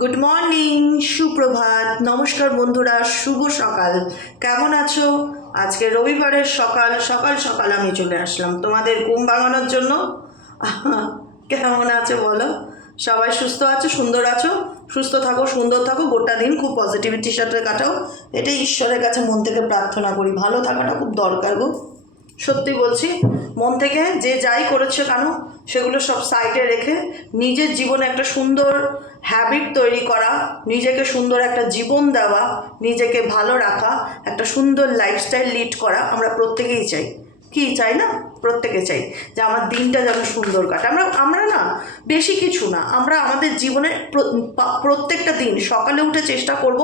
Good morning, সুপ্রভাত, নমস্কার বন্ধুরা, শুভ সকাল। কেমন আছো? আজকে রবিবারের সকাল সকাল সকাল আমি চলে আসলাম তোমাদের ঘুম ভাঙানোর জন্য। কেমন আছো বলো? সবাই সুস্থ আছো, সুন্দর আছো? সুস্থ থাকো, সুন্দর থাকো, গোটা দিন খুব পজিটিভিটির সাথে কাটাও, এটাই ঈশ্বরের কাছে মন থেকে প্রার্থনা করি। ভালো থাকাটা খুব দরকার গো, সত্যি বলছি। মন থেকে যে যাই করেছে কেন সেগুলো সব সাইডে রেখে নিজের জীবনে একটা সুন্দর হ্যাবিট তৈরি করা, নিজেকে সুন্দর একটা জীবন দেওয়া, নিজেকে ভালো রাখা, একটা সুন্দর লাইফস্টাইল লিড করা আমরা প্রত্যেকেই চাই। কি চাই না? প্রত্যেকে চাই যে আমার দিনটা যেন সুন্দর কাটে। আমরা আমরা না বেশি কিছু না, আমরা আমাদের জীবনের প্রত্যেকটা দিন সকালে উঠে চেষ্টা করব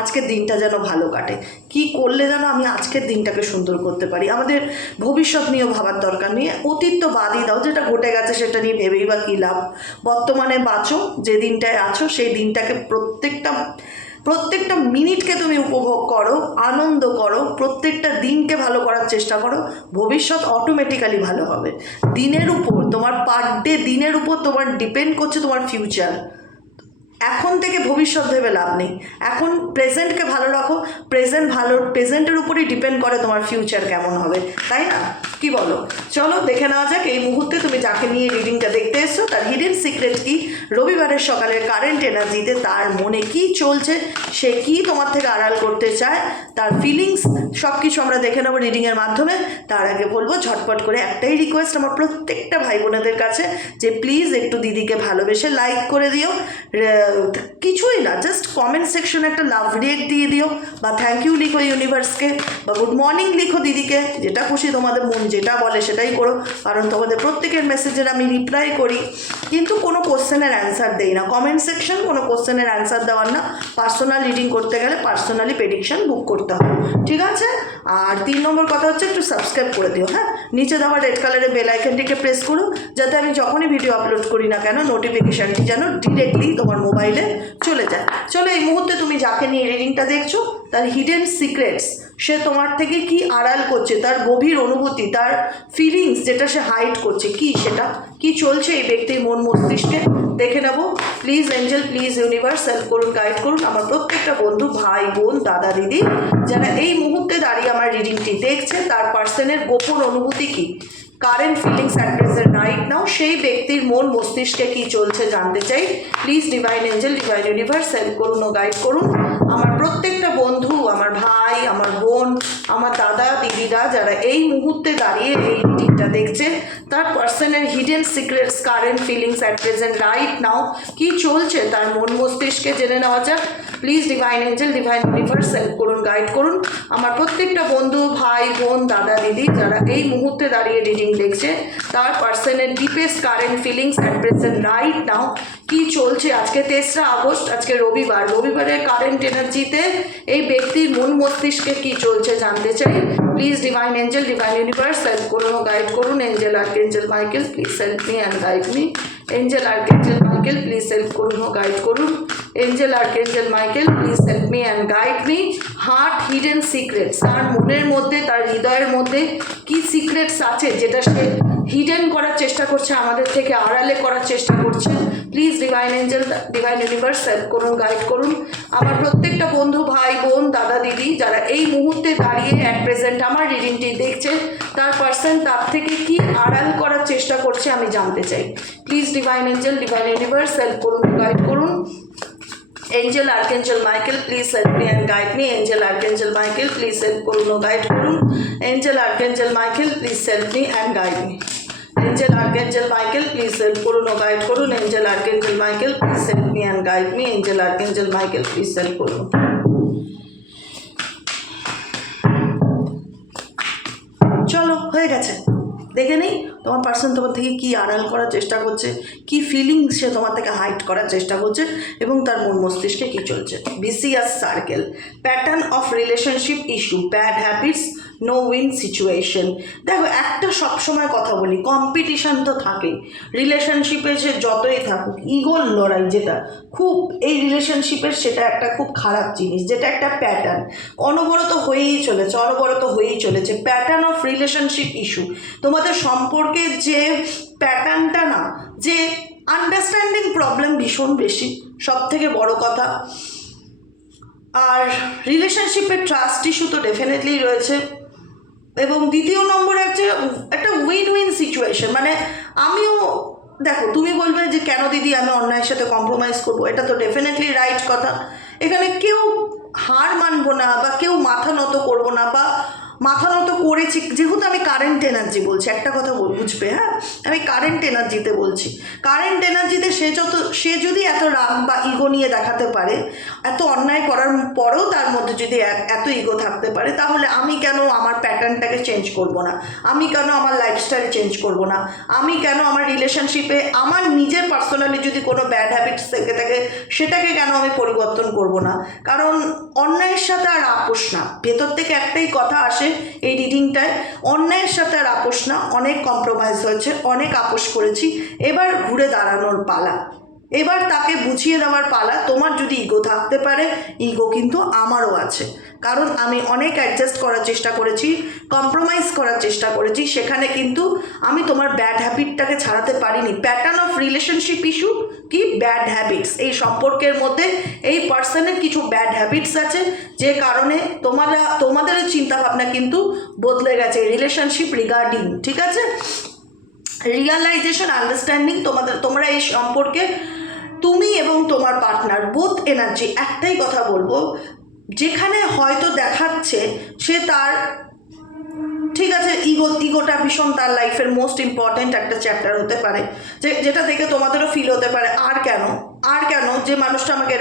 আজকের দিনটা যেন ভালো কাটে। কি করলে যেন আমি আজকের দিনটাকে সুন্দর করতে পারি। আমাদের ভবিষ্যৎ নিয়েও ভাবার দরকার নেই, অতীত তো বাদই দাও, যেটা ঘটে গেছে সেটা নিয়ে ভেবেই বা কী লাভ। বর্তমানে বাঁচো, যে দিনটায় আছো সেই দিনটাকে প্রত্যেকটা মিনিটকে তুমি উপভোগ করো, আনন্দ করো, প্রত্যেকটা দিনকে ভালো করার চেষ্টা করো। ভবিষ্যৎ অটোমেটিক্যালি ভালো হবে। দিনের উপর তোমার পার ডে, দিনের উপর তোমার ডিপেন্ড করছে তোমার ফিউচার। এখন থেকে ভবিষ্যৎ ভেবে লাভ নেই, এখন প্রেজেন্টকে ভালো রাখো। প্রেজেন্টের উপরই ডিপেন্ড করে তোমার ফিউচার কেমন হবে, তাই না? কি বলো? চলো দেখে নেওয়া যাক এই মুহূর্তে তুমি যাকে নিয়ে রিডিংটা দেখতে এসছো তার হিডেন সিক্রেট কি, রবিবারের সকালের কারেন্ট এনার্জিতে তার মনে কি চলছে, সে কি তোমার থেকে আড়াল করতে চায়, তার ফিলিংস সব কিছু আমরা দেখে নেবো রিডিংয়ের মাধ্যমে। তার আগে বলবো ঝটপট করে একটাই রিকোয়েস্ট আমার প্রত্যেকটা ভাই বোনেদের কাছে, যে প্লিজ একটু দিদিকে ভালোবেসে লাইক করে দিও। কিছুই না, জাস্ট কমেন্ট সেকশনে একটা লাভ রিয়েক্ট দিয়ে দিও, বা থ্যাংক ইউ লিখো ইউনিভার্সকে, বা গুড মর্নিং লিখো দিদিকে, যেটা খুশি তোমাদের মন যেটা বলে সেটাই করো। কারণ তোমাদের প্রত্যেকের মেসেজের আমি রিপ্লাই করি, কিন্তু কোনো কোশ্চেনের অ্যান্সার দেই না। কমেন্ট সেকশন কোনো কোশ্চেনের অ্যান্সার দেওয়ার না। পার্সোনাল রিডিং করতে গেলে পার্সোনালি প্রেডিকশন বুক করতে হবে, ঠিক আছে? আর 3 নম্বর কথা হচ্ছে একটু সাবস্ক্রাইব করে দিও। হ্যাঁ, নিচে দেওয়া রেড কালারের বেল আইকনটিকে প্রেস করো, যাতে আমি যখনই ভিডিও আপলোড করি না কেন নোটিফিকেশানটি যেন ডিরেক্টলি তোমার মোবাইলে চলে যায়। চলো এই মুহূর্তে তুমি যাকে নিয়ে রিডিংটা দেখছো তার হিডেন সিক্রেটস, সে তোমার থেকে কি আড়াল করছে, তার গভীর অনুভূতি, তার ফিলিংস যেটা সে হাইড করছে, কি সেটা কি চলছে এই ব্যক্তির মন মস্তিষ্কে, দেখে নেবো। Please Angel, please universe help করুন, গাইড করুন আমার প্রত্যেকটা বন্ধু, ভাই বোন, দাদা দিদি যারা এই মুহূর্তে দাঁড়িয়ে আমার রিডিংটি দেখছে, তার পার্সনের গোপন অনুভূতি কি, current feelings at present right now, সেই ব্যক্তির মন মস্তিষ্কে কি চলছে জানতে চাই। Please divine angel, divine universe help করুন ও গাইড করুন আমার প্রত্যেকটা বন্ধু, আমার ভাই, আমার বোন, আমার দাদা দিদিরা যারা এই মুহূর্তে দাঁড়িয়ে এই রিডিংটা দেখছে, তার পার্সনের hidden secrets, current feelings at present right now কি চলছে তার মন মস্তিষ্কে জেনে নেওয়া যাক। Please divine angel, divine universe help করুন, গাইড করুন আমার প্রত্যেকটা বন্ধু, ভাই বোন, দাদা দিদি যারা এই মুহূর্তে দাঁড়িয়ে রিডিং দেখছে, তার পার্সনের deepest current feelings at present right now কি চলছে। আজকে 3রা আগস্ট, আজকে রবিবার, রবিবারের কারেন্ট এনার্জিতে এই ব্যক্তির মন মস্তিষ্কে কি চলছে জানতে চাই। Please divine angel, divine universe help করুন ও গাইড করুন। Angel archangel Michael please help me and guide me. Angel archangel Michael please help করুন ও গাইড করুন। Angel archangel Michael please help me and guide me. Heart hidden secrets, তার মনের মধ্যে, তার হৃদয়ের মধ্যে কি সিক্রেটস আছে যেটা সে হিডেন করার চেষ্টা করছে, আমাদের থেকে আড়ালে করার চেষ্টা করছে। Please divine angel, divine universe help করুন, গাইড করুন আমার প্রত্যেকটা বন্ধু, ভাই বোন, দাদা দিদি যারা এই মুহূর্তে দাঁড়িয়ে অ্যাট প্রেজেন্ট আমার রিডিংটি দেখছে, তার পার্সন তার থেকে কি আড়াল করার চেষ্টা করছে আমি জানতে চাই। Please divine angel, divine universe help করুন, গাইড করুন। Angel archangel Michael please help me and guide me. Angel archangel Michael please help করুন ও গাইড করুন। Angel archangel Michael please help me and guide me. Angel archangel Michael please help করুন ও guide করুন। Angel archangel Michael please help me and guide me. Angel archangel Michael please help করুন। চলো হয়ে গেছে, দেখে নেই তোমার পার্সন তোমার থেকে কি আড়াল করার চেষ্টা করছে, কি ফিলিংস সে তোমার থেকে হাইড করার চেষ্টা করছে, এবং তার মন মস্তিষ্কে কী চলছে। Vicious circle, pattern of relationship issue, bad habits, no win situation. দেখো একটা সবসময় কথা বলি, কম্পিটিশান তো থাকেই রিলেশনশিপে, সে যতই থাকুক, ইগোর লড়াই যেটা খুব এই রিলেশনশিপের, সেটা একটা খুব খারাপ জিনিস, যেটা একটা প্যাটার্ন অনবরত হয়েই চলেছে, অনবরত হয়েই চলেছে। প্যাটার্ন অফ রিলেশনশিপ ইস্যু, তোমাদের সম্পর্কের যে প্যাটার্নটা না, যে আন্ডারস্ট্যান্ডিং প্রবলেম ভীষণ বেশি, সব থেকে বড় কথা। আর রিলেশনশিপে ট্রাস্ট ইস্যু তো ডেফিনেটলি রয়েছে। এবং দ্বিতীয় নম্বর একটা উইন উইন সিচুয়েশন, মানে আমিও দেখো, তুমি বলবে যে কেন দিদি আমি অন্যায়ের সাথে কম্প্রোমাইজ করবো, এটা তো ডেফিনেটলি রাইট কথা। এখানে কেউ হার মানবো না বা কেউ মাথা নত করবো না, বা মাথা নত করেছি যেহেতু আমি কারেন্ট এনার্জি বলছি, একটা কথা বুঝবে, হ্যাঁ, আমি কারেন্ট এনার্জিতে বলছি। কারেন্ট এনার্জিতে সে যদি এত রাগ বা ইগো নিয়ে দেখাতে পারে, এত অন্যায় করার পরেও তার মধ্যে যদি এত ইগো থাকতে পারে, তাহলে আমি কেন আমার প্যাটার্নটাকে চেঞ্জ করব না? আমি কেন আমার লাইফস্টাইল চেঞ্জ করব না? আমি কেন আমার রিলেশনশিপে আমার নিজের পার্সোনালি যদি কোনো ব্যাড হ্যাবিটস থেকে থাকে, সেটাকে কেন আমি পরিবর্তন করব না? কারণ অন্যায়ের সাথে আর আপোষ না। ভেতর থেকে একটাই কথা আসে এই রিডিংটায়, অন্যায়ের সাথে আর আপোষ না। অনেক কম্প্রোমাইজ হয়েছে, অনেক আপোষ করেছি, এবার ঘুরে দাঁড়ানোর পালা, এবার তাকে বুঝিয়ে দেওয়ার পালা। তোমার যদি ইগো থাকতে পারে, ইগো কিন্তু আমারও আছে, কারণ আমি অনেক অ্যাডজাস্ট করার চেষ্টা করেছি, কম্প্রোমাইজ করার চেষ্টা করেছি, সেখানে কিন্তু আমি তোমার ব্যাড হ্যাবিটটাকে ছাড়াতে পারিনি। প্যাটার্ন অফ রিলেশনশিপ ইস্যু কি? Bad habits. এই সম্পর্কের মধ্যে এই পার্সনের কিছু ব্যাড হ্যাবিটস আছে, যে কারণে তোমাদের চিন্তাভাবনা কিন্তু বদলে গেছে রিলেশনশিপ রিগার্ডিং, ঠিক আছে? রিয়ালাইজেশন, আন্ডারস্ট্যান্ডিং, তোমরা এই সম্পর্কে তুমি এবং তোমার পার্টনার বোথ এনার্জি, একটাই কথা বলবো, যেখানে হয়তো দেখাচ্ছে সে তার, ঠিক আছে, ইগোটা ভীষণ তার লাইফের মোস্ট ইম্পর্ট্যান্ট একটা চ্যাপ্টার হতে পারে, যেটা দেখে তোমাদেরও ফিল হতে পারে আর কেন যে মানুষটা আমাকে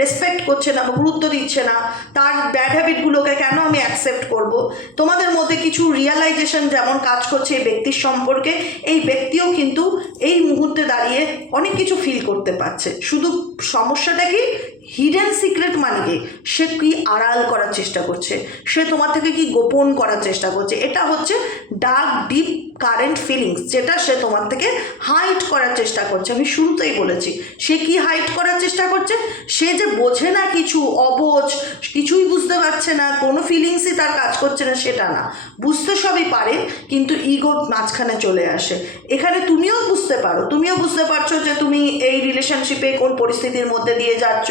রেসপেক্ট করছে না বা গুরুত্ব দিচ্ছে না, তার ব্যাড হ্যাবিটগুলোকে কেন আমি অ্যাকসেপ্ট করব। তোমাদের মধ্যে কিছু রিয়ালাইজেশন যেমন কাজ করছে এই ব্যক্তির সম্পর্কে, এই ব্যক্তিও কিন্তু এই মুহূর্তে দাঁড়িয়ে অনেক কিছু ফিল করতে পারছে। শুধু সমস্যাটা কি? হিডেন সিক্রেট মানে কি? সে কি আড়াল করার চেষ্টা করছে, সে তোমার থেকে কি গোপন করার চেষ্টা করছে। এটা হচ্ছে ডার্ক ডিপ কারেন্ট ফিলিংস, যেটা সে তোমার থেকে হাইড করার চেষ্টা করছে। আমি শুরুতেই বলেছি, সে কি হাইড করার চেষ্টা করছে? সে যে বোঝে না কিছু, অবোঝ, কিছুই বুঝতে পারছে না, কোনো ফিলিংসই তার কাজ করছে না, সেটা না, বুঝতে সবই পারে, কিন্তু ইগো মাঝখানে চলে আসে। এখানে তুমিও বুঝতে পারছো যে তুমি এই রিলেশনশিপে কোন পরিস্থিতির মধ্যে দিয়ে যাচ্ছ,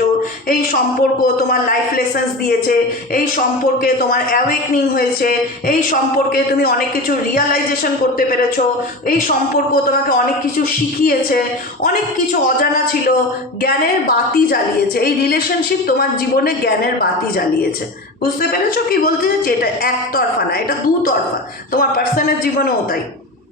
এই সম্পর্ক তোমার লাইফ লেসন্স দিয়েছে, এই সম্পর্কে তোমার অ্যাওয়েকনিং হয়েছে, এই সম্পর্কে তুমি অনেক কিছু রিয়ালাইজেশন করতে পেরেছো, এই সম্পর্ক তোমাকে অনেক কিছু শিখিয়েছে, অনেক কিছু অজানা ছিল, জ্ঞানের বাতি জ্বালিয়েছে। এই রিলেশনশিপ তোমার জীবনে জ্ঞানের বাতি জ্বালিয়েছে। বুঝতে পেরেছো কি বলতে চাইছি? এটা একতরফা না, এটা দুতরফা। তোমার পার্সনের জীবনেও তাই,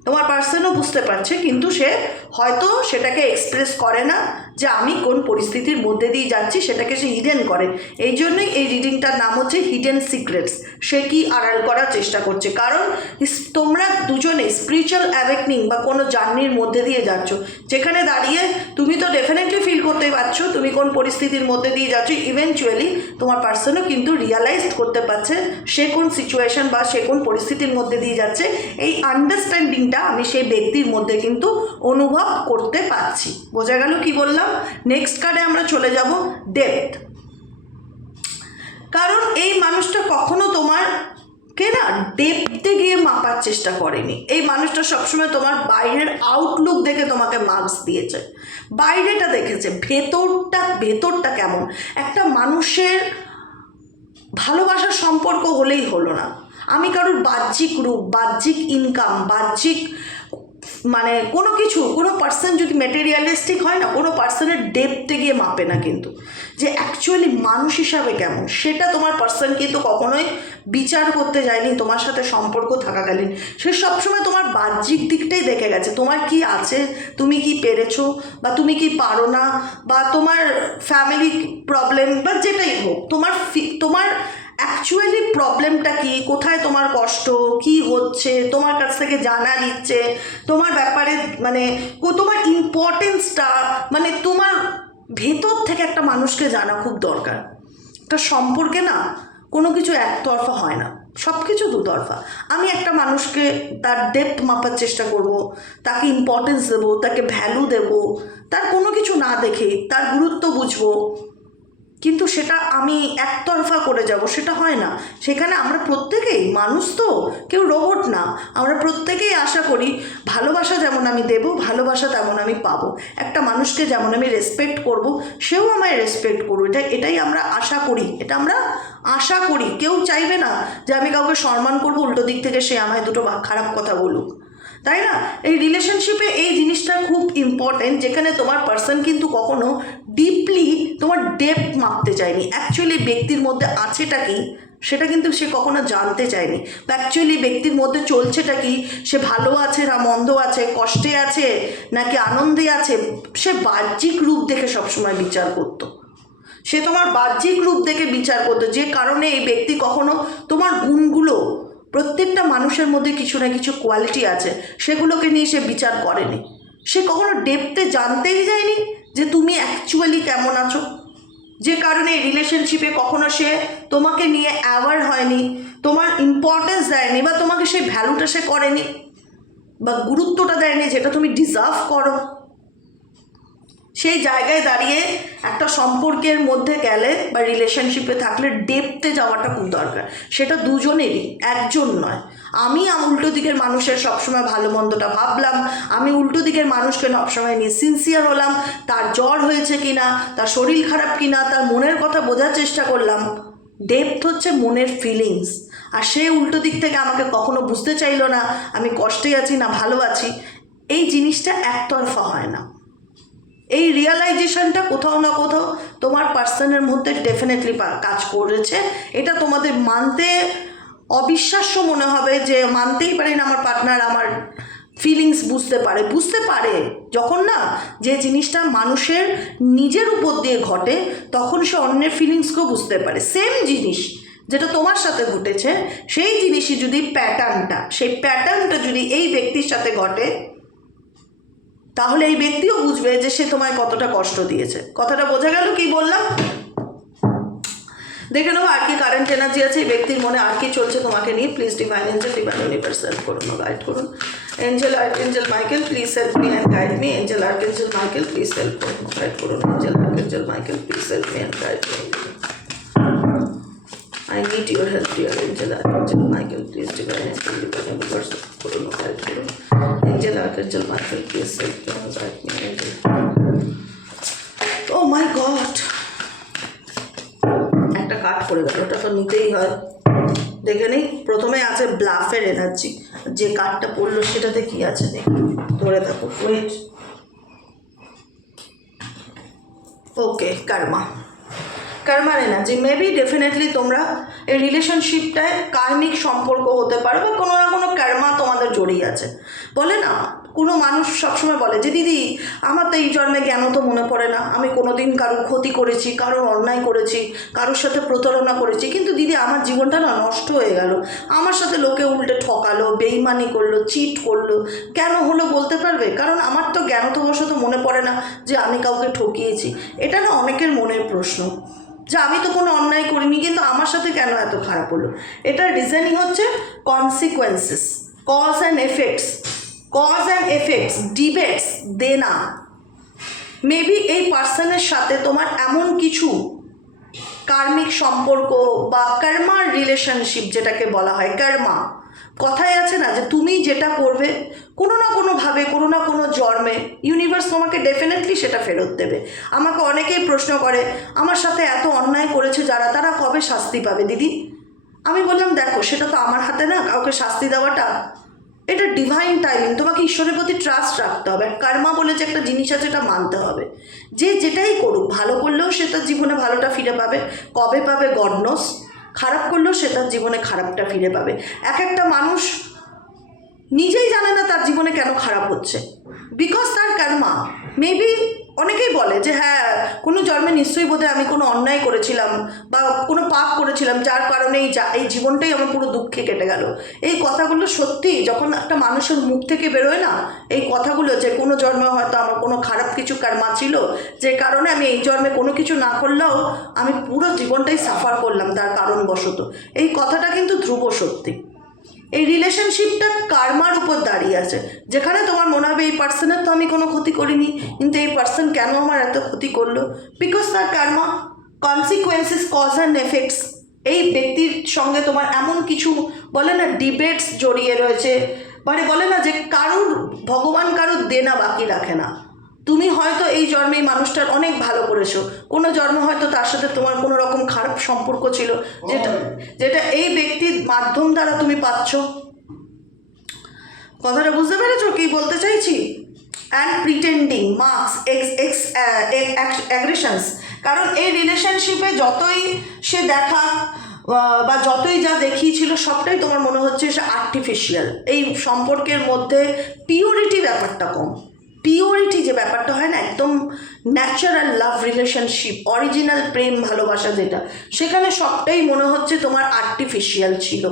তোমার পার্সনও বুঝতে পারছে, কিন্তু সে হয়তো সেটাকে এক্সপ্রেস করে না যে আমি কোন পরিস্থিতির মধ্যে দিয়ে যাচ্ছি, সেটাকে সে হিডেন করে। এই জন্যই এই রিডিংটার নাম হচ্ছে হিডেন সিক্রেটস। সে কি আড়াল করার চেষ্টা করছে, কারণ তোমরা দুজনে স্পিরিচুয়াল অ্যাওয়েকনিং বা কোনো জার্নির মধ্যে দিয়ে যাচ্ছ, যেখানে দাঁড়িয়ে তুমি তো ডেফিনেটলি ফিল করতে পারছো তুমি কোন পরিস্থিতির মধ্যে দিয়ে যাচ্ছ। ইভেনচুয়ালি তোমার পার্সনও কিন্তু রিয়ালাইজ করতে পারছে সে কোন সিচুয়েশন বা সে কোন পরিস্থিতির মধ্যে দিয়ে যাচ্ছে। এই আন্ডারস্ট্যান্ডিংটা আমি সেই ব্যক্তির মধ্যে কিন্তু অনুভব করতে পারছি। বোঝা গেল কি বললাম? নেক্সট কার্ডে আমরা চলে যাব ডেপথ। কারণ এই মানুষটা কখনো তোমারকে না ডেপথে গিয়ে মাপার চেষ্টা করেনি। এই মানুষটা সবসময় তোমার বাইরের আউটলুক দেখে তোমাকে মার্কস দিয়েছে, বাইরেটা দেখেছে, ভেতরটা কেমন। একটা মানুষের ভালোবাসার সম্পর্ক হলেই হলো না। আমি কারোর বাহ্যিক রূপ, বাহ্যিক ইনকাম, বাহ্যিক মানে কোনো পার্সন যদি মেটেরিয়ালিস্টিক হয় না, কোনো পার্সনের ডেপথে গিয়ে মাপে না, কিন্তু যে অ্যাকচুয়ালি মানুষ হিসাবে কেমন সেটা তোমার পার্সন কিন্তু কখনোই বিচার করতে যায়নি তোমার সাথে সম্পর্ক থাকাকালীন। সে সবসময় তোমার বাহ্যিক দিকটাই দেখে গেছে, তোমার কি আছে, তুমি কি পেরেছো বা তুমি কি পারো না, বা তোমার ফ্যামিলি প্রবলেম বা যেটাই হোক, তোমার অ্যাকচুয়ালি প্রবলেমটা কি, কোথায় তোমার কষ্ট, কি হচ্ছে, তোমার কাছ থেকে জানার ইচ্ছে, তোমার ব্যাপারে মানে তোমার ইম্পর্টেন্সটা, মানে তোমার ভেতর থেকে একটা মানুষকে জানা খুব দরকার। একটা সম্পর্কে না কোনো কিছু একতরফা হয় না, সব কিছু দুতরফা। আমি একটা মানুষকে তার ডেপথ মাপার চেষ্টা করব, তাকে ইম্পর্টেন্স দেবো, তাকে ভ্যালু দেবো, তার কোনো কিছু না দেখে তার গুরুত্ব বুঝবো, কিন্তু সেটা আমি একতরফা করে যাব, সেটা হয় না। সেখানে আমরা প্রত্যেকেই মানুষ, তো কেউ রোবট না। আমরা প্রত্যেকেই আশা করি ভালোবাসা যেমন আমি দেব, ভালোবাসা তেমন আমি পাবো। একটা মানুষকে যেমন আমি রেসপেক্ট করব, সেও আমায় রেসপেক্ট করবে। এটাই আমরা আশা করি, এটা আমরা আশা করি। কেউ চাইবে না যে আমি কাউকে সম্মান করবো, উল্টো দিক থেকে সে আমায় দুটো খারাপ কথা বলুক, তাই না? এই রিলেশনশিপে এই জিনিসটা খুব ইম্পর্টেন্ট, যেখানে তোমার পার্সন কিন্তু কখনো ডিপলি তোমার ডেপথ মাপতে চায়নি। অ্যাকচুয়ালি ব্যক্তির মধ্যে আছেটা কি সেটা কিন্তু সে কখনো জানতে চায়নি। বা অ্যাকচুয়ালি ব্যক্তির মধ্যে চলছেটা কি, সে ভালো আছে না মন্দ আছে, কষ্টে আছে নাকি আনন্দে আছে, সে বাহ্যিক রূপ দেখে সবসময় বিচার করতো। সে তোমার বাহ্যিক রূপ দেখে বিচার করতো, যে কারণে এই ব্যক্তি কখনো তোমার গুণগুলো, প্রত্যেকটা মানুষের মধ্যে কিছু না কিছু কোয়ালিটি আছে, সেগুলোকে নিয়ে সে বিচার করেনি। সে কখনো ডেপথে জানতেই যায়নি যে তুমি অ্যাকচুয়ালি কেমন আছো, যে কারণে এই রিলেশনশিপে কখনো সে তোমাকে নিয়ে অ্যাওয়ার হয়নি, তোমার ইম্পর্টেন্স দেয়নি, বা তোমাকে সেই ভ্যালুটা সে করেনি, বা গুরুত্বটা দেয়নি যেটা তুমি ডিজার্ভ করো। সেই জায়গায় দাঁড়িয়ে একটা সম্পর্কের মধ্যে গেলে বা রিলেশনশিপে থাকলে ডেপথে যাওয়াটা খুব দরকার। সেটা দুজনেরই, একজন নয়। আমি উল্টো দিকের মানুষের সবসময় ভালো মন্দটা ভাবলাম, আমি উল্টো দিকের মানুষকে সবসময় নিয়ে সিনসিয়ার হলাম, তার জ্বর হয়েছে কিনা, তার শরীর খারাপ কিনা, তার মনের কথা বোঝার চেষ্টা করলাম। ডেপথ হচ্ছে মনের ফিলিংস। আর সে উল্টো দিক থেকে আমাকে কখনো বুঝতে চাইলো না আমি কষ্টে আছি না ভালো আছি। এই জিনিসটা একতরফা হয় না। এই রিয়ালাইজেশনটা কোথাও না কোথাও তোমার পার্সনের মধ্যে ডেফিনেটলি কাজ করেছে। এটা তোমাদের মানতে অবিশ্বাস্য মনে হবে যে মানতেই পারি না আমার পার্টনার আমার ফিলিংস বুঝতে পারে। যখন না যে জিনিসটা মানুষের নিজের উপর দিয়ে ঘটে, তখন সে অন্যের ফিলিংসকেও বুঝতে পারে। সেম জিনিস যেটা তোমার সাথে ঘটেছে, সেই জিনিসই যদি সেই প্যাটার্নটা যদি এই ব্যক্তির সাথে ঘটে, তাহলে এই ব্যক্তিও বুঝবে যে সে তোমায় কতটা কষ্ট দিয়েছে। কথাটা বোঝা গেল কি বললাম? দেখে নেবো আর কি কারেন্ট এনার্জি আছে এই ব্যক্তির মনে, আর কি চলছে তোমাকে নিয়ে। Please divine angel, divine universe help করুন, গাইড করুন। Angel archangel Michael please help me and guide me. Angel archangel Michael please help করুন, গাইড করুন। Angel archangel Michael please help me and guide me. I need your help, dear angel, archangel Michael, please divine angel, divine universe, করুন, guide করুন। Angel, archangel Michael, please help me, guide me, angel. Oh my God! একটা card পড়ে গেল, ওটা তো নিতেই হয়। দেখে নেই, প্রথমে আছে ব্লাফের এনার্জি। যে কার্ডটা পড়লো সেটাতে কি আছে দেখি, ধরে থাকো। ওয়েট, ওকে, কার্মার এনার্জি। মেবি ডেফিনেটলি তোমরা এই রিলেশনশিপটায় কার্মিক সম্পর্ক হতে পারো, বা কোনো না কোনো কার্মা তোমাদের জড়িয়ে আছে। বলে না, কোনো মানুষ সবসময় বলে যে দিদি আমার তো এই জন্মে জ্ঞান তো মনে পড়ে না, আমি কোনোদিন কারোর ক্ষতি করেছি, কারোর অন্যায় করেছি, কারোর সাথে প্রতারণা করেছি, কিন্তু দিদি আমার জীবনটা না নষ্ট হয়ে গেল, আমার সাথে লোকে উল্টে ঠকালো, বেইমানি করলো, চিট করলো। কেন হলো বলতে পারবে? কারণ আমার তো জ্ঞানতবশত মনে পড়ে না যে আমি কাউকে ঠকিয়েছি। এটা না অনেকের মনের প্রশ্ন, যে আমি তো কোনো অন্যায় করিনি, কিন্তু আমার সাথে কেন এত খারাপ হলো। এটার রিজনই হচ্ছে consequences, cause and effects debates দেনা। মেবি এই পার্সনের সাথে তোমার এমন কিছু কার্মিক সম্পর্ক বা কর্মার রিলেশনশিপ, যেটাকে বলা হয় কর্মা। কথায় আছে না যে তুমি যেটা করবে কোনো না কোনোভাবে, কোনো না কোনো জন্মে ইউনিভার্স তোমাকে ডেফিনেটলি সেটা ফেরত দেবে। আমাকে অনেকেই প্রশ্ন করে আমার সাথে এত অন্যায় করেছে যারা, তারা কবে শাস্তি পাবে দিদি? আমি বললাম দেখো, সেটা তো আমার হাতে না কাউকে শাস্তি দেওয়াটা, এটা ডিভাইন টাইমিং। তোমাকে ঈশ্বরের প্রতি ট্রাস্ট রাখতে হবে। কর্মা বলে যে একটা জিনিস আছে, এটা মানতে হবে। যে যেটাই করুক, ভালো করলেও সে তার জীবনে ভালোটা ফিরে পাবে, কবে পাবে গড নোস। খারাপ করলেও সে তার জীবনে খারাপটা ফিরে পাবে। এক একটা মানুষ নিজেই জানে না তার জীবনে কেন খারাপ হচ্ছে, বিকজ তার কর্মা। মেবি অনেকেই বলে যে হ্যাঁ, কোনো জন্মে নিশ্চয়ই বোধহয় আমি কোনো অন্যায় করেছিলাম বা কোনো পাপ করেছিলাম, যার কারণে এই জীবনটাই আমার পুরো দুঃখে কেটে গেল। এই কথাগুলো সত্যি যখন একটা মানুষের মুখ থেকে বেরোয় না, এই কথাগুলো, যে কোনো জন্মে হয়তো আমার কোনো খারাপ কিছু কর্মা ছিল, যে কারণে আমি এই জন্মে কোনো কিছু না করলেও আমি পুরো জীবনটাই সাফার করলাম তার কারণবশত, এই কথাটা কিন্তু ধ্রুব সত্যি। এই রিলেশনশিপটা কার্মার উপর দাঁড়িয়ে আছে, যেখানে তোমার মনে হবে এই পার্সনের তো আমি কোনো ক্ষতি করিনি, কিন্তু এই পার্সন কেন আমার এত ক্ষতি করলো, বিকজ তার Karma consequences, cause and effects, এই ব্যক্তির সঙ্গে তোমার এমন কিছু বলে না ডিবেটস জড়িয়ে রয়েছে, মানে বলে না যে কারুর ভগবান কারুর দেনা বাকি রাখে না। তুমি হয়তো এই জন্মে এই মানুষটার অনেক ভালো করেছো, কোনো জন্ম হয়তো তার সাথে তোমার কোনো রকম খারাপ সম্পর্ক ছিল, যেটা যেটা এই ব্যক্তির মাধ্যম দ্বারা তুমি পাচ্ছ। কথাটা বুঝতে পেরেছো কি বলতে চাইছি? অ্যান্ড প্রিটেন্ডিং মার্কস অ্যাগ্রেশনস, কারণ এই রিলেশনশিপে যতই সে দেখা বা যতই যা দেখিয়েছিল সবটাই তোমার মনে হচ্ছে সে আর্টিফিশিয়াল। এই সম্পর্কের মধ্যে পিওরিটি ব্যাপারটা কম। পিওরিটি যে ব্যাপারটা হয় না, একদম ন্যাচারাল লাভ রিলেশনশিপ, অরিজিনাল প্রেম ভালোবাসা যেটা, সেখানে সবটাই মনে হচ্ছে তোমার আর্টিফিশিয়াল ছিল।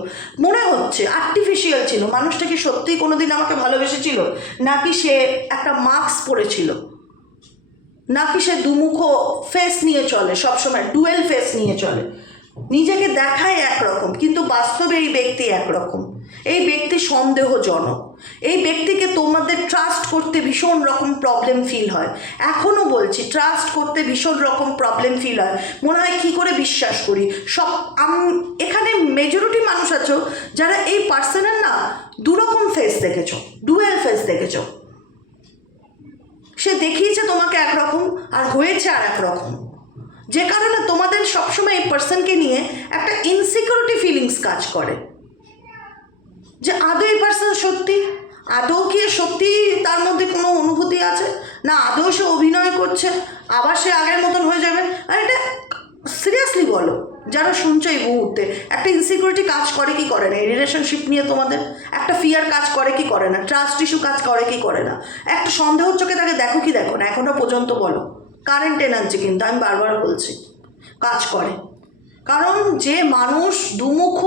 মনে হচ্ছে আর্টিফিশিয়াল ছিল। মানুষটা কি সত্যিই কোনো দিন আমাকে ভালোবেসেছিল, নাকি সে একটা মাস্ক পরেছিল, নাকি সে দুমুখো ফেস নিয়ে চলে, সবসময় ডুয়েল ফেস নিয়ে চলে, নিজেকে দেখায় একরকম কিন্তু বাস্তবে এই ব্যক্তি একরকম। এই ব্যক্তি সন্দেহজনক। এই ব্যক্তিকে তোমাদের ট্রাস্ট করতে ভীষণ রকম প্রবলেম ফিল হয়। এখনও বলছি, ট্রাস্ট করতে ভীষণ রকম প্রবলেম ফিল হয়। মনে হয় কী করে বিশ্বাস করি। এখানে মেজরিটি মানুষ আছো যারা এই পার্সনের না দুরকম ফেস দেখেছো, ডুয়েল ফেস দেখেছো। সে দেখিয়েছে তোমাকে একরকম আর হয়েছে আর একরকম, যে কারণে তোমাদের সবসময় এই পার্সনকে নিয়ে একটা ইনসিকিউরিটি ফিলিংস কাজ করে যে আদৌ এই পার্সন সত্যি, আদৌ কি সত্যি তার মধ্যে কোনো অনুভূতি আছে, না আদৌ সে অভিনয় করছে, আবার সে আগের মতন হয়ে যাবে। আর এটা সিরিয়াসলি বলো, যারা শুনছো এই মুহূর্তে, একটা ইনসিকিউরিটি কাজ করে কি করে না এই রিলেশনশিপ নিয়ে? তোমাদের একটা ফিয়ার কাজ করে কি করে না? ট্রাস্ট ইস্যু কাজ করে কি করে না? একটা সন্দেহ চোখে তাকে দেখো কি দেখো না? এখনও পর্যন্ত বলো। কারেন্ট এনার্জি কিন্তু আমি বারবার বলছি কাজ করে। কারণ যে মানুষ দুমুখ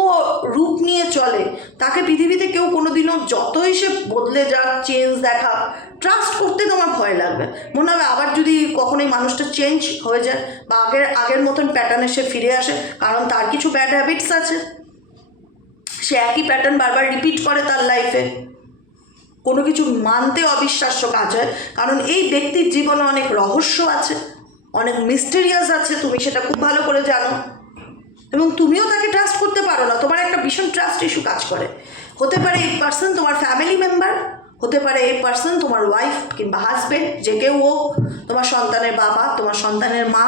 রূপ নিয়ে চলে তাকে পৃথিবীতে কেউ কোনোদিনও যতই সে বদলে যাক, চেঞ্জ দেখা, ট্রাস্ট করতে তোমার ভয় লাগবে। মনে হবে আবার যদি কখনো এই মানুষটা চেঞ্জ হয়ে যায় বা আগের মতন প্যাটার্নে সে ফিরে আসে, কারণ তার কিছু ব্যাড হ্যাবিটস আছে, সে একই প্যাটার্ন বারবার রিপিট করে তার লাইফে। কোনো কিছু মানতে অবিশ্বাস্য কাজ হয়, কারণ এই ব্যক্তির জীবনে অনেক রহস্য আছে, অনেক মিস্টেরিয়াস আছে, তুমি সেটা খুব ভালো করে জানো, এবং তুমিও তাকে ট্রাস্ট করতে পারো না। তোমার একটা ভীষণ ট্রাস্ট ইস্যু কাজ করে। হতে পারে এই পার্সন তোমার ফ্যামিলি মেম্বার, হতে পারে এই পার্সন তোমার ওয়াইফ কিংবা হাজব্যান্ড, যে কেউ হোক, তোমার সন্তানের বাবা, তোমার সন্তানের মা,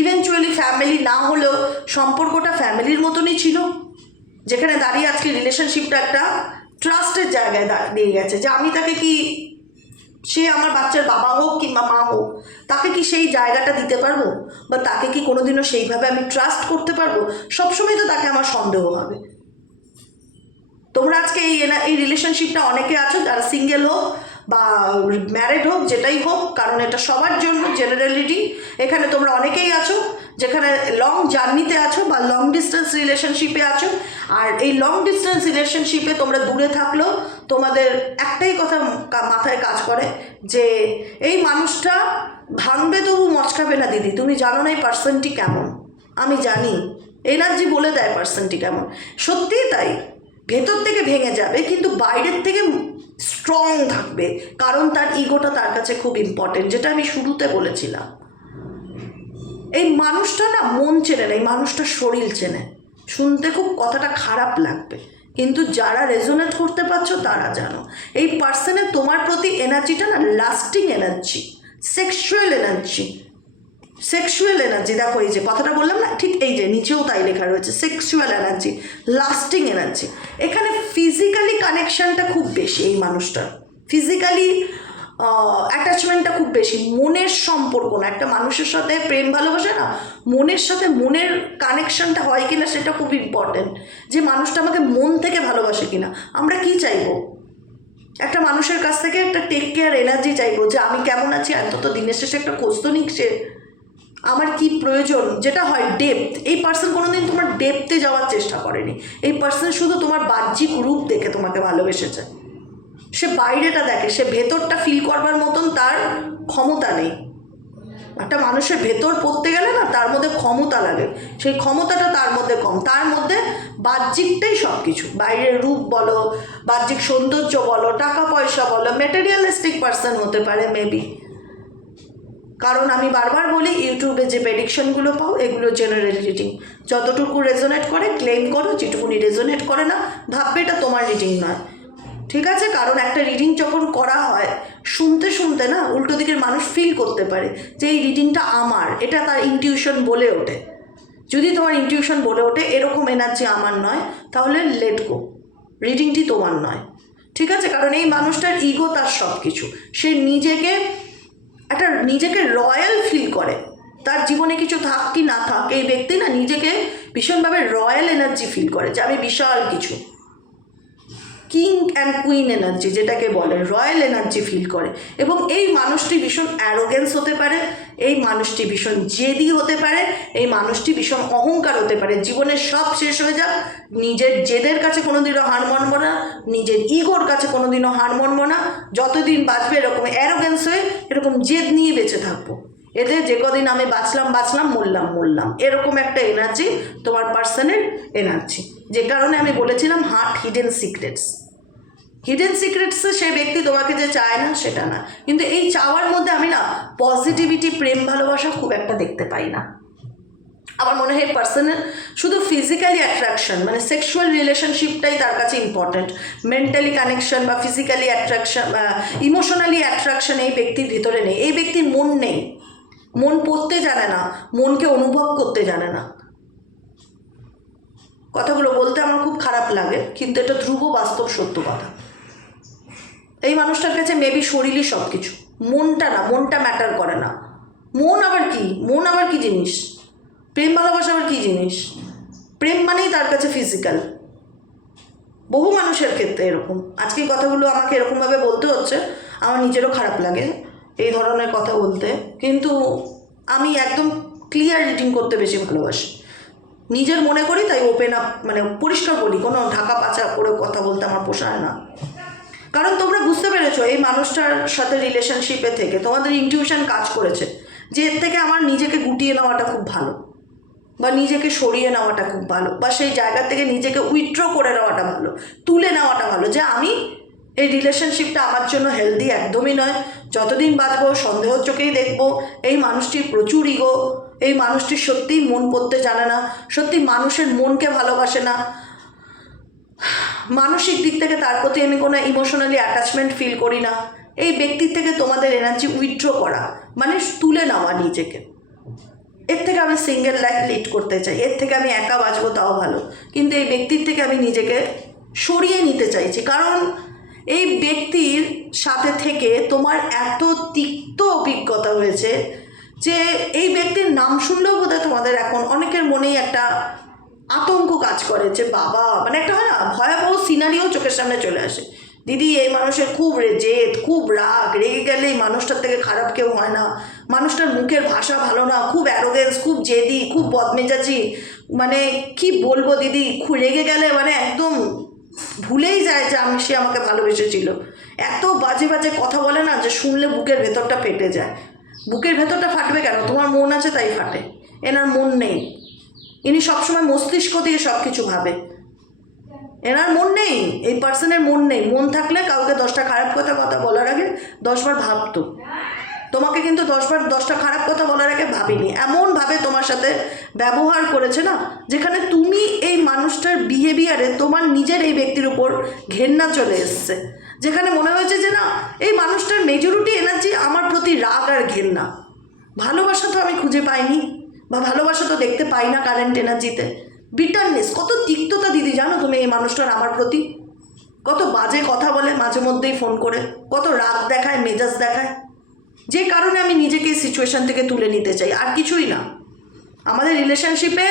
ইভেনচুয়ালি ফ্যামিলি না হলেও সম্পর্কটা ফ্যামিলির মতনই ছিল, যেখানে দাঁড়িয়ে আজকে রিলেশনশিপটা একটা ট্রাস্টের জায়গায় দিয়ে গেছে, যে আমি তাকে কি, সে আমার বাচ্চার বাবা হোক কিংবা মা হোক, তাকে কি সেই জায়গাটা দিতে পারবো, বা তাকে কি কোনোদিনও সেইভাবে আমি ট্রাস্ট করতে পারবো? সবসময় তো তাকে আমার সন্দেহ হবে। তোমরা আজকে এই রিলেশনশিপটা অনেকে আছো যারা সিঙ্গেল হোক বা ম্যারিড হোক, যেটাই হোক, কারণ এটা সবার জন্য জেনারেলিটি। এখানে তোমরা অনেকেই আছো যেখানে লং জার্নিতে আছো বা লং ডিস্টেন্স রিলেশনশিপে আছো। আর এই লং ডিস্টেন্স রিলেশনশিপে তোমরা দূরে থাকলেও তোমাদের একটাই কথা মাথায় কাজ করে, যে এই মানুষটা ভাঙবে তবু মচকাবে না। দিদি তুমি জানো না এই পার্সনটি কেমন? আমি জানি, এনার্জি বলে দেয় পার্সনটি কেমন। সত্যিই তাই, ভেতর থেকে ভেঙে যাবে কিন্তু বাইরের থেকে স্ট্রং থাকবে, কারণ তার ইগোটা তার কাছে খুব ইম্পর্টেন্ট, যেটা আমি শুরুতে বলেছিলাম। এই মানুষটা না মন চেনে না, এই মানুষটা শরীর চেনে। শুনতে খুব কথাটা খারাপ লাগবে, কিন্তু যারা রেজোনেট করতে পারছো তারা জানো। এই পার্সনের তোমার প্রতি এনার্জিটা না lasting energy, sexual energy. Sexual energy, দেখো এই যে কথাটা বললাম না, ঠিক এই যে নিচেও তাই লেখা রয়েছে, সেক্সুয়াল এনার্জি, লাস্টিং এনার্জি। এখানে ফিজিক্যালি কানেকশানটা খুব বেশি, এই মানুষটার ফিজিক্যালি অ্যাটাচমেন্টটা খুব বেশি, মনের সম্পর্ক না। একটা মানুষের সাথে প্রেম ভালোবাসে না, মনের সাথে মনের কানেকশানটা হয় কিনা সেটা খুব ইম্পর্টেন্ট, যে মানুষটা আমাকে মন থেকে ভালোবাসে কিনা। আমরা কি চাইবো? একটা মানুষের কাছ থেকে একটা টেক কেয়ার এনার্জি চাইবো, যে আমি কেমন আছি, অন্তত দিনের শেষে একটা খোঁজ তো নিক সে, আমার কি প্রয়োজন, যেটা হয় ডেপথ। এই পার্সন কোনোদিন তোমার ডেপথে যাওয়ার চেষ্টা করেনি। এই পার্সন শুধু তোমার বাহ্যিক রূপ দেখে তোমাকে ভালোবেসেছে। সে বাইরেটা দেখে, সে ভেতরটা ফিল করবার মতন তার ক্ষমতা নেই। একটা মানুষের ভেতর পড়তে গেলে না তার মধ্যে ক্ষমতা লাগে, সেই ক্ষমতাটা তার মধ্যে কম। তার মধ্যে বাহ্যিকটাই সব কিছু, বাইরের রূপ বলো, বাহ্যিক সৌন্দর্য বলো, টাকা পয়সা বলো, ম্যাটেরিয়ালিস্টিক পার্সন হতে পারে মেবি, কারণ আমি বারবার বলি ইউটিউবে যে প্রেডিকশনগুলো পাও এগুলো জেনারেল রিডিং, যতটুকু রেজোনেট করে ক্লেম করো, যেটুকুনি রেজোনেট করে না ভাববে এটা তোমার রিডিং নয়, ঠিক আছে? কারণ একটা রিডিং যখন করা হয় শুনতে শুনতে না উল্টো দিকের মানুষ ফিল করতে পারে যে এই রিডিংটা আমার, এটা তার ইনটিউশন বলে ওঠে। যদি তোমার ইনটিউশন বলে ওঠে এরকম এনার্জি আমার নয়, তাহলে লেট গো, রিডিংটি তোমার নয়, ঠিক আছে? কারণ এই মানুষটার ইগো তার সব কিছু, সে নিজেকে রয়্যাল ফিল করে, তার জীবনে কিছু থাক কি না থাক এই ব্যক্তি না নিজেকে ভীষণভাবে রয়্যাল এনার্জি ফিল করে যে আমি বিশাল কিছু, কিং অ্যান্ড কুইন এনার্জি যেটাকে বলে, রয়্যাল এনার্জি ফিল করে। এবং এই মানুষটি ভীষণ অ্যারোগেন্স হতে পারে, এই মানুষটি ভীষণ জেদি হতে পারে, এই মানুষটি ভীষণ অহংকার হতে পারে। জীবনের সব শেষ হয়ে যাক, নিজের জেদের কাছে কোনোদিনও হার মানব না, নিজের ইগোর কাছে কোনোদিনও হার মানব না, যতদিন বাঁচবে এরকম অ্যারোগেন্স হয়ে এরকম জেদ নিয়ে বেঁচে থাকবো। এদের যে কদিন আমি বাঁচলাম মরলাম এরকম একটা এনার্জি তোমার পার্সনের এনার্জি, যে কারণে আমি বলেছিলাম হার্ট হিডেন সিক্রেটসে সেই ব্যক্তি তোমাকে যে চায় না সেটা না, কিন্তু এই চাওয়ার মধ্যে আমি না পজিটিভিটি, প্রেম ভালোবাসা খুব একটা দেখতে পাই না। আমার মনে হয় পার্সনের শুধু ফিজিক্যালি অ্যাট্রাকশন মানে সেক্সুয়াল রিলেশনশিপটাই তার কাছে ইম্পর্ট্যান্ট, মেন্টালি কানেকশন বা ফিজিক্যালি অ্যাট্রাকশন বা ইমোশনালি অ্যাট্রাকশন এই ব্যক্তির ভিতরে নেই। এই ব্যক্তির মন নেই, মন পড়তে জানে না, মনকে অনুভব করতে জানে না। কথাগুলো বলতে আমার খুব খারাপ লাগে, কিন্তু এটা ধ্রুব বাস্তব সত্য কথা। এই মানুষটার কাছে মেবি শরীরই সব কিছু, মনটা ম্যাটার করে না। মন আবার কি জিনিস? প্রেম ভালোবাসা আবার কী জিনিস? প্রেম মানেই তার কাছে ফিজিক্যাল। বহু মানুষের ক্ষেত্রে এরকম, আজকে এই কথাগুলো আমাকে এরকমভাবে বলতে হচ্ছে, আমার নিজেরও খারাপ লাগে এই ধরনের কথা বলতে, কিন্তু আমি একদম ক্লিয়ার রিডিং করতে বেশি ভালোবাসি, নিজের মনে করি তাই ওপেন আপ মানে পরিষ্কার বলি, কোনো ঢাকা পাচা করে কথা বলতে আমার পোষায় না। কারণ তোমরা বুঝতে পেরেছো এই মানুষটার সাথে রিলেশনশিপে থেকে তোমাদের ইনটিউশন কাজ করেছে যে এর থেকে আমার নিজেকে গুটিয়ে নেওয়াটা খুব ভালো, বা নিজেকে সরিয়ে নেওয়াটা খুব ভালো, বা সেই জায়গা থেকে নিজেকে উইথড্র করে নেওয়াটা ভালো, তুলে নেওয়াটা ভালো, যে আমি এই রিলেশনশিপটা আমার জন্য হেলদি একদমই নয়, যতদিন বাঁচবো সন্দেহ চোখেই দেখবো। এই মানুষটির প্রচুর ইগো, এই মানুষটির সত্যিই মন পড়তে জানে না, সত্যি মানুষের মনকে ভালোবাসে না, মানসিক দিক থেকে তার প্রতি আমি কোনো ইমোশনালি অ্যাটাচমেন্ট ফিল করি না। এই ব্যক্তির থেকে তোমাদের এনার্জি উইথড্র করা মানে তুলে নেওয়া নিজেকে, এর থেকে আমি সিঙ্গেল লাইফ লিড করতে চাই, এর থেকে আমি একা বাঁচবো তাও ভালো, কিন্তু এই ব্যক্তির থেকে আমি নিজেকে সরিয়ে নিতে চাইছি। কারণ এই ব্যক্তির সাথে থেকে তোমার এত তিক্ত অভিজ্ঞতা হয়েছে যে এই ব্যক্তির নাম শুনলেও বোধহয় তোমাদের এখন অনেকের মনেই একটা আতঙ্ক কাজ করে যে বাবা, মানে একটা হয় না ভয়াবহ সিনারিও চোখের সামনে চলে আসে। দিদি এই মানুষের খুব জেদ, খুব রাগ, রেগে গেলে এই মানুষটার থেকে খারাপ কেউ হয় না, মানুষটার মুখের ভাষা ভালো না, খুব অ্যারোগেন্স, খুব জেদি, খুব বদমেজাজি, মানে কি বলবো দিদি, খুব রেগে গেলে মানে একদম ভুলেই যায় যে সে আমাকে ভালোবেসেছিল। এত বাজে বাজে কথা বলে না যে শুনলে বুকের ভেতরটা ফেটে যায়। বুকের ভেতরটা ফাটবে কেন? তোমার মন আছে তাই ফাটে, এনার মন নেই, ইনি সবসময় মস্তিষ্ক দিয়ে সব কিছু ভাবে, এনার মন নেই, এই পার্সনের মন নেই। মন থাকলে কাউকে 10টা খারাপ কথা বলার আগে 10বার ভাবতো। তোমাকে কিন্তু 10টা খারাপ কথা বলার আগে ভাবিনি, এমনভাবে তোমার সাথে ব্যবহার করেছে না যেখানে তুমি এই মানুষটার বিহেভিয়ারে তোমার নিজের এই ব্যক্তির উপর ঘেন্না চলে এসছে, যেখানে মনে হয়েছে যে না এই মানুষটার মেজরিটি এনার্জি আমার প্রতি রাগ আর ঘেন্না। ভালোবাসা তো আমি খুঁজে পাইনি, বা ভালোবাসা তো দেখতে পাই না কারেন্ট এনার্জিতে। বিটারনেস, কত তিক্ততা দিদি জানো তুমি এই মানুষটার আমার প্রতি, কত বাজে কথা বলে মাঝে মধ্যেই ফোন করে, কত রাগ দেখায়, মেজাজ দেখায়, যে কারণে আমি নিজেকে এই সিচুয়েশান থেকে তুলে নিতে চাই, আর কিছুই না। আমাদের রিলেশনশিপে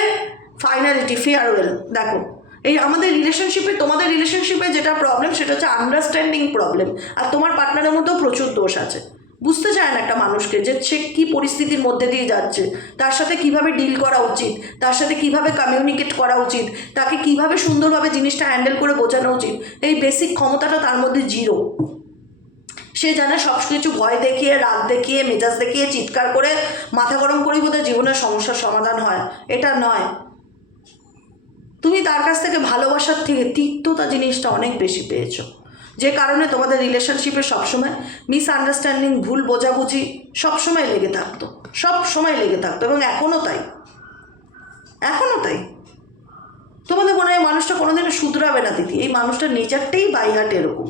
ফাইনালিটি, ফেয়ারওয়েল। দেখো এই আমাদের রিলেশনশিপে, তোমাদের রিলেশনশিপে যেটা প্রবলেম সেটা হচ্ছে আন্ডারস্ট্যান্ডিং প্রবলেম, আর তোমার পার্টনারের মধ্যেও প্রচুর দোষ আছে। বুঝতে চায় না একটা মানুষকে যে সে কী পরিস্থিতির মধ্যে দিয়ে যাচ্ছে, তার সাথে কিভাবে ডিল করা উচিত, তার সাথে কিভাবে কমিউনিকেট করা উচিত, তাকে কিভাবে সুন্দরভাবে জিনিসটা হ্যান্ডেল করে বোঝানো উচিত, এই বেসিক ক্ষমতাটা তার মধ্যে জিরো। সে জানে সব কিছু ভয় দেখিয়ে, রাগ দেখিয়ে, মেজাজ দেখিয়ে, চিৎকার করে, মাথা গরম করেই বোধহয় জীবনের সমস্যার সমাধান হয়, এটা নয়। তুমি তার কাছ থেকে ভালোবাসার থেকে তিক্ততা জিনিসটা অনেক বেশি পেয়েছো। যে কারণে তোমাদের রিলেশনশিপে সবসময় মিসআন্ডারস্ট্যান্ডিং, ভুল বোঝাবুঝি সবসময় লেগে থাকতো, সব সময় লেগে থাকতো, এবং এখনও তাই, এখনও তাই। তোমাদের মনে হয় মানুষটা কোনোদিনও শুধরাবে না দিদি, এই মানুষটার নেচারটাই বাইহাট এরকম,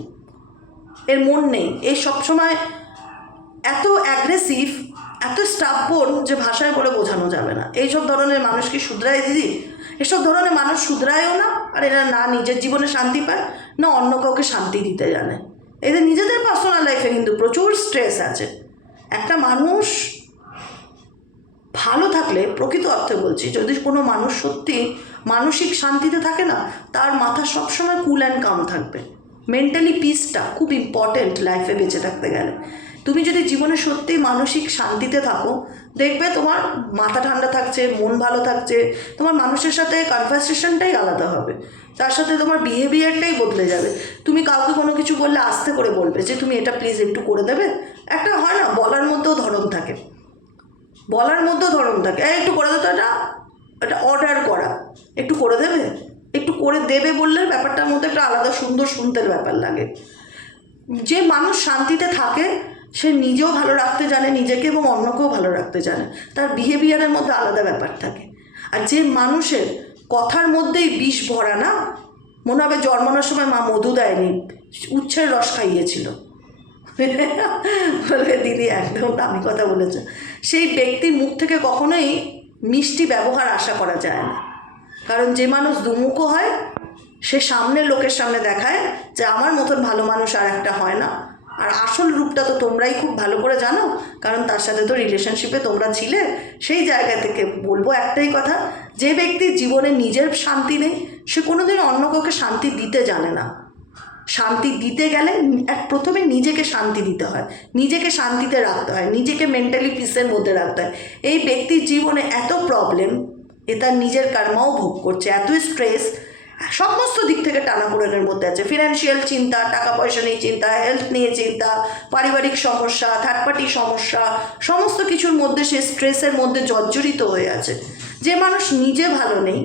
এর মন নেই, এই সবসময় এত অ্যাগ্রেসিভ, এত স্টাববর্ন যে ভাষায় বলে বোঝানো যাবে না। এইসব ধরনের মানুষ কি শুধরায় দিদি? এসব ধরনের মানুষ শুধরায়ও না, আর এরা না নিজের জীবনে শান্তি পায়, না অন্য কাউকে শান্তি দিতে জানে। এদের নিজেদের পার্সোনাল লাইফে কিন্তু প্রচুর স্ট্রেস আছে। একটা মানুষ ভালো থাকলে, প্রকৃত অর্থে বলছি, যদি কোনো মানুষ সত্যি মানসিক শান্তিতে থাকে না, তার মাথা সবসময় কুল অ্যান্ড কাম থাকবে। মেন্টালি পিসটা খুব ইম্পর্টেন্ট লাইফে বেঁচে থাকতে গেলে। তুমি যদি জীবনে সত্যি মানসিক শান্তিতে থাকো, দেখবে তোমার মাথা ঠান্ডা থাকছে, মন ভালো থাকছে, তোমার মানুষের সাথে কনভারসেশনটাই আলাদা হবে, তার সাথে তোমার বিহেভিয়ারটাই বদলে যাবে। তুমি কাউকে কোনো কিছু বললে আস্তে করে বলবে যে তুমি এটা প্লিজ একটু করে দেবে। একটা হয় না, বলার মধ্যেও ধরন থাকে, বলার মধ্যেও ধরন থাকে, একটু করে দেবে, এটা অর্ডার করা, একটু করে দেবে, একটু করে দেবে বললে ব্যাপারটার মধ্যে একটা আলাদা সুন্দর শুনতে ব্যাপার লাগে। যে মানুষ শান্তিতে থাকে সে নিজেও ভালো রাখতে জানে নিজেকে, এবং অন্যকেও ভালো রাখতে জানে, তার বিহেভিয়ারের মধ্যে আলাদা ব্যাপার থাকে। আর যে মানুষের কথার মধ্যেই বিষ ভরা, না মনে হবে জন্মানোর সময় মা মধু দেয়নি, উচ্ছের রস খাইয়েছিল, বলবে দিদি একদম দামি কথা বলেছে। সেই ব্যক্তির মুখ থেকে কখনোই মিষ্টি ব্যবহার আশা করা যায় না, কারণ যে মানুষ দুমুখো হয় সে সামনের লোকের সামনে দেখায় যে আমার মতন ভালো মানুষ আর একটা হয় না। আর আসল রূপটা তো তোমরাই খুব ভালো করে জানো, কারণ তার সাথে তো রিলেশনশিপে তোমরা ছিলে। সেই জায়গা থেকে বলবো একটাই কথা, যে ব্যক্তির জীবনে নিজের শান্তি নেই সে কোনোদিন অন্য কাউকে শান্তি দিতে জানে না। শান্তি দিতে গেলে প্রথমে নিজেকে শান্তি দিতে হয়, নিজেকে শান্তিতে রাখতে হয়, নিজেকে মেন্টালি পিসের মধ্যে রাখতে হয়। এই ব্যক্তির জীবনে এত প্রবলেম, এ তার নিজের কর্মাও ভোগ করছে, এত স্ট্রেস, সমস্ত দিক থেকে টানাপোড়েনের মধ্যে আছে। ফিনান্সিয়াল চিন্তা, টাকা পয়সা নিয়ে চিন্তা, হেলথ নিয়ে চিন্তা, পারিবারিক সমস্যা, থার্ড পার্টি সমস্যা, সমস্ত কিছুর মধ্যে সে স্ট্রেসের মধ্যে জর্জরিত হয়ে আছে। যে মানুষ নিজে ভালো নেই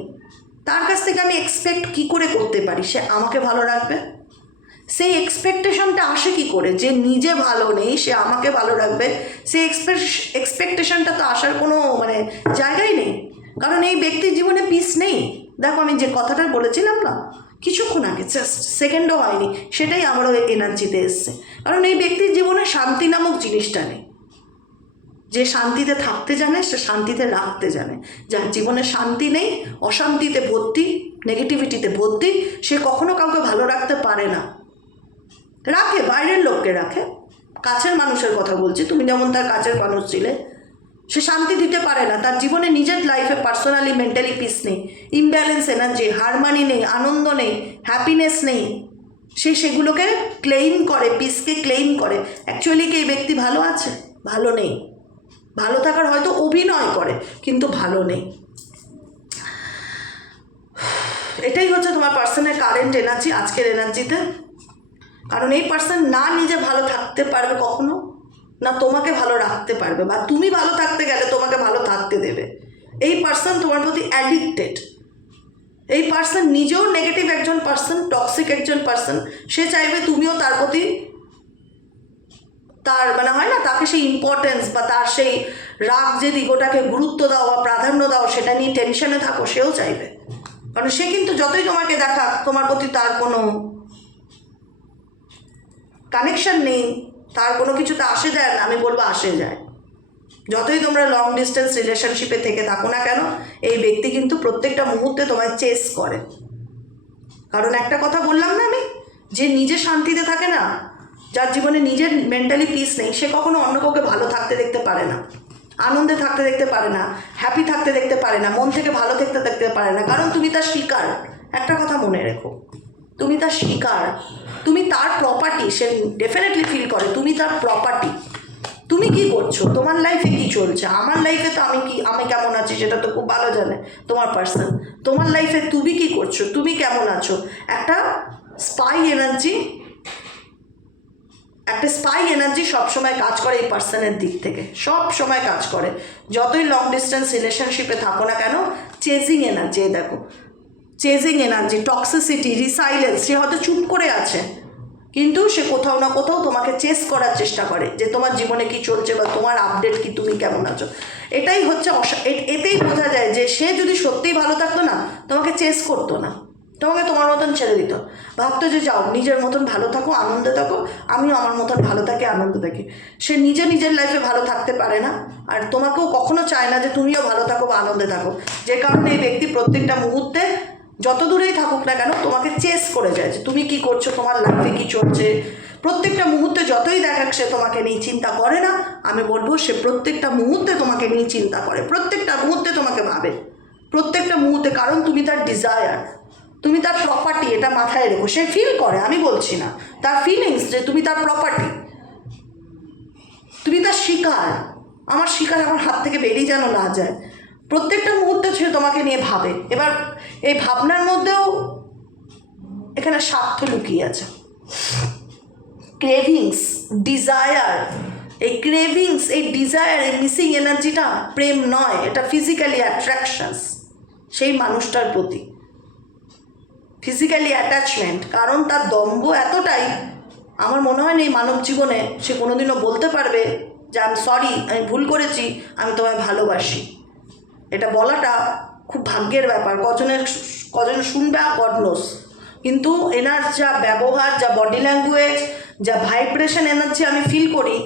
তার কাছ থেকে আমি এক্সপেক্ট কী করে করতে পারি সে আমাকে ভালো রাখবে? সেই এক্সপেকটেশনটা আসে কী করে? যে নিজে ভালো নেই সে আমাকে ভালো রাখবে, সেই এক্সপেকটেশনটা তো আসার কোনো জায়গাই নেই, কারণ এই ব্যক্তির জীবনে পিস নেই। দেখো আমি যে কথাটা বলেছিলাম না কিছুক্ষণ আগে, জাস্ট সেকেন্ডও হয়নি, সেটাই আমারও এনার্জিতে এসছে। কারণ এই ব্যক্তির জীবনে শান্তি নামক জিনিসটা নেই। যে শান্তিতে থাকতে জানে সে শান্তিতে রাখতে জানে। যার জীবনে শান্তি নেই, অশান্তিতে ভর্তি, নেগেটিভিটিতে ভর্তি, সে কখনো কাউকে ভালো রাখতে পারে না। রাখে, বাইরের লোককে রাখে, কাছের মানুষের কথা বলছি, তুমি যেমন তার কাছের মানুষ ছিলে, সে শান্তি দিতে পারে না। তার জীবনে নিজের লাইফে পার্সোনালি মেন্টালি পিস নেই, ইমব্যালেন্স এনার্জি, হারমানি নেই, আনন্দ নেই, হ্যাপিনেস নেই। সে সেগুলোকে ক্লেইম করে, পিসকে ক্লেইম করে। অ্যাকচুয়ালি কি এই ব্যক্তি ভালো আছে? ভালো নেই। ভালো থাকার হয়তো অভিনয় করে, কিন্তু ভালো নেই। এটাই হচ্ছে তোমার পার্সনের কারেন্ট এনার্জি আজকের এনার্জিতে। কারণ এই পার্সন না নিজে ভালো থাকতে পারবে কখনো, না তোমাকে ভালো রাখতে পারবে, বা তুমি ভালো থাকতে গেলে তোমাকে ভালো থাকতে দেবে। এই পার্সন তোমার প্রতি অ্যাডিক্টেড। এই পার্সন নিজেও নেগেটিভ একজন পার্সন, টক্সিক একজন পার্সন। সে চাইবে তুমিও তার প্রতি, তার হয় না, তাকে সেই ইম্পর্টেন্স বা তার সেই রাগ যে দিগটাকে গুরুত্ব দাও বা প্রাধান্য দাও, সেটা নিয়ে টেনশনে থাকো, সেও চাইবে। কারণ সে কিন্তু যতই তোমাকে দেখাক তোমার প্রতি তার কোনো কানেকশন নেই, তার কোনো কিছুতে আসে যায় না। আমি বলবো আসে যায়। যতই তোমরা লং ডিস্টেন্স রিলেশনশিপে থেকে থাকো না কেন, এই ব্যক্তি কিন্তু প্রত্যেকটা মুহূর্তে তোমায় চেস করে। কারণ একটা কথা বললাম না আমি, যে নিজে শান্তিতে থাকে না, যার জীবনে নিজের মেন্টালি পিস নেই, সে কখনো অন্য কাউকে ভালো থাকতে দেখতে পারে না, আনন্দে থাকতে দেখতে পারে না, হ্যাপি থাকতে দেখতে পারে না, মন থেকে ভালো থাকতে দেখতে পারে না। কারণ তুমি তার শিকার। একটা কথা মনে রেখো, তুমি তার শিকার, তুমি তার প্রপার্টি। সে ডেফিনেটলি ফিল করে তুমি তার প্রপার্টি। তুমি কি করছো, তোমার লাইফে কি চলছে, আমার লাইফে তো আমি কেমন আছি সেটা তো খুব ভালো জানে তোমার পার্সন। তোমার লাইফে তুমি কি করছো, তুমি কেমন আছো, একটা স্পাই এনার্জি, একটা স্পাই এনার্জি সবসময় কাজ করে এই পার্সনের দিক থেকে, সব সময় কাজ করে। যতই লং ডিস্টেন্স রিলেশনশিপে থাকো না কেন, চেজিং এনার্জি, দেখো চেজিং এনার্জি, টক্সিসিটি, রিসাইলেন্স। সে হয়তো চুপ করে আছে, কিন্তু সে কোথাও না কোথাও তোমাকে চেস করার চেষ্টা করে যে তোমার জীবনে কি চলছে বা তোমার আপডেট কি, তুমি কেমন আছো। এটাই হচ্ছে এতেই বোঝা যায় যে সে যদি সত্যিই ভালো থাকতো না, তোমাকে চেস করতো না, তোমাকে তোমার মতন ছেড়ে দিত, ভাবতো যে যাও নিজের মতন ভালো থাকো, আনন্দে থাকো, আমিও আমার মতন ভালো থাকি, আনন্দ থাকি। সে নিজের লাইফে ভালো থাকতে পারে না, আর তোমাকেও কখনো চায় না যে তুমিও ভালো থাকো বা আনন্দে থাকো। যে কারণে এই ব্যক্তি প্রত্যেকটা মুহূর্তে যত দূরেই থাকুক না কেন তোমাকে চেস করে যায় যে তুমি কি করছো, তোমার লাইফে কি চলছে। প্রত্যেকটা মুহূর্তে যতই দেখাক সে তোমাকে নিয়ে চিন্তা করে না, আমি বলবো সে প্রত্যেকটা মুহূর্তে তোমাকে নিয়ে চিন্তা করে, প্রত্যেকটা মুহূর্তে তোমাকে ভাবে, প্রত্যেকটা মুহূর্তে। কারণ তুমি তার ডিজায়ার, তুমি তার প্রপার্টি, এটা মাথায় রেখো। সে ফিল করে, আমি বলছি না, তার ফিলিংস যে তুমি তার প্রপার্টি, তুমি তার শিকার। আমার শিকার আমার হাত থেকে বেরিয়ে যেন না যায়। প্রত্যেকটা মুহূর্তে সে তোমাকে নিয়ে ভাবে। এবার এই ভাবনার মধ্যেও এখানে স্বার্থ লুকিয়ে আছে, ক্রেভিংস, ডিজায়ার। এই ক্রেভিংস, এই ডিজায়ার, এই মিসিং এনার্জিটা প্রেম নয়, এটা ফিজিক্যালি অ্যাট্রাকশনস সেই মানুষটার প্রতি, ফিজিক্যালি অ্যাটাচমেন্ট। কারণ তার দম্ভ এতটাই, আমার মনে হয় না এই মানব জীবনে সে কোনোদিনও বলতে পারবে যে আমি সরি, আমি ভুল করেছি, আমি তোমায় ভালোবাসি। এটা বলাটা খুব ভাগ্যের ব্যাপার, কজন শুনবে গড নোস। কিন্তু এনার যা ব্যবহার, যা বডি ল্যাঙ্গুয়েজ, যা ভাইব্রেশন এনার্জি আমি ফিল করি,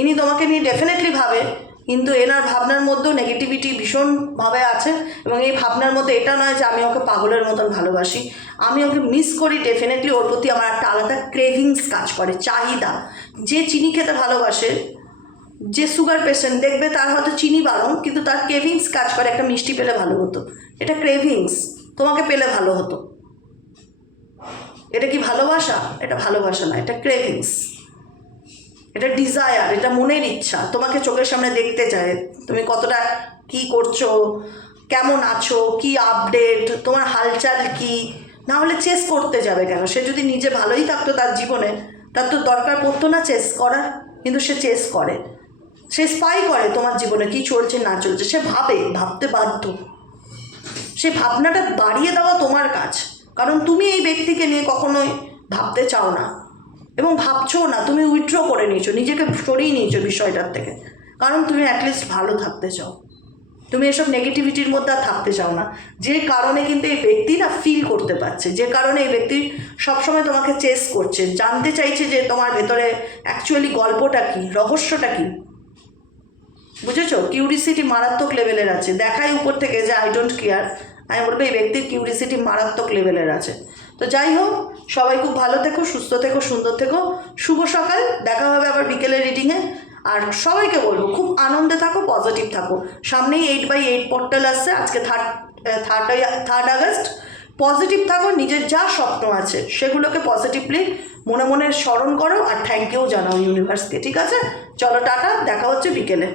ইনি তোমাকে নিয়ে ডেফিনেটলি ভাবে, কিন্তু এনার ভাবনার মধ্যেও নেগেটিভিটি ভীষণভাবে আছে। এবং এই ভাবনার মধ্যে এটা নয় যে আমি ওকে পাগলের মতন ভালোবাসি, আমি ওকে মিস করি, ডেফিনেটলি ওর প্রতি আমার একটা আলাদা ক্রেভিংস কাজ করে, চাহিদা। যে চিনি খেতে ভালোবাসে, যে সুগার পেশেন্ট দেখবে তার হয়তো চিনি বারণ, কিন্তু তার ক্রেভিংস কাজ করে একটা মিষ্টি পেলে ভালো হতো। এটা ক্রেভিংস, তোমাকে পেলে ভালো হতো। এটা কি ভালোবাসা? এটা ভালোবাসা না, এটা ক্রেভিংস, এটা ডিজায়ার, এটা মনের ইচ্ছা। তোমাকে চোখের সামনে দেখতে চায়, তুমি কতটা কি করছো, কেমন আছো, কি আপডেট, তোমার হালচাল কি। না হলে চেস করতে যাবে কেন? সে যদি নিজে ভালোই থাকতো তার জীবনে, তার তো দরকার পড়তো না চেস করার। কিন্তু সে চেস করে, সে স্পাই করে তোমার জীবনে কি চলছে না চলছে। সে ভাবতে বাধ্য। সে ভাবনাটা বাড়িয়ে দেওয়া তোমার কাজ, কারণ তুমি এই ব্যক্তিকে নিয়ে কখনোই ভাবতে চাও না এবং ভাবছো না। তুমি উইথড্র করে নিয়েছো, নিজেকে সরিয়ে নিয়েছো বিষয়টার থেকে, কারণ তুমি অ্যাটলিস্ট ভালো থাকতে চাও। তুমি এসব নেগেটিভিটির মধ্যে আর থাকতে চাও না। যে কারণে কিন্তু এই ব্যক্তি না ফিল করতে পারছে, যে কারণে এই ব্যক্তি সবসময় তোমাকে চেস করছে, জানতে চাইছে যে তোমার ভেতরে অ্যাকচুয়ালি গল্পটা কী, রহস্যটা কী। বুঝেছো? কিউরিসিটি মারাত্মক লেভেলের আছে। দেখাই উপর থেকে যে আই ডোন্ট কেয়ার, আমি বলবো এই ব্যক্তির কিউরিসিটি মারাত্মক লেভেলের আছে। তো যাই হোক, সবাই খুব ভালো থেকো, সুস্থ থেকো, সুন্দর থেকো। শুভ সকাল, দেখা হবে আবার বিকেলের রিডিংয়ে। আর সবাইকে বলবো খুব আনন্দে থাকো, পজিটিভ থাকো। সামনেই 8/8 পোর্টাল আসছে, আজকে থার্ড আগস্ট। পজিটিভ থাকো, নিজের যা স্বপ্ন আছে সেগুলোকে পজিটিভলি মনে মনে স্মরণ করো, আর থ্যাংক ইউ জানাও ইউনিভার্সকে। ঠিক আছে? চলো টাটা, দেখা হচ্ছে বিকেলে।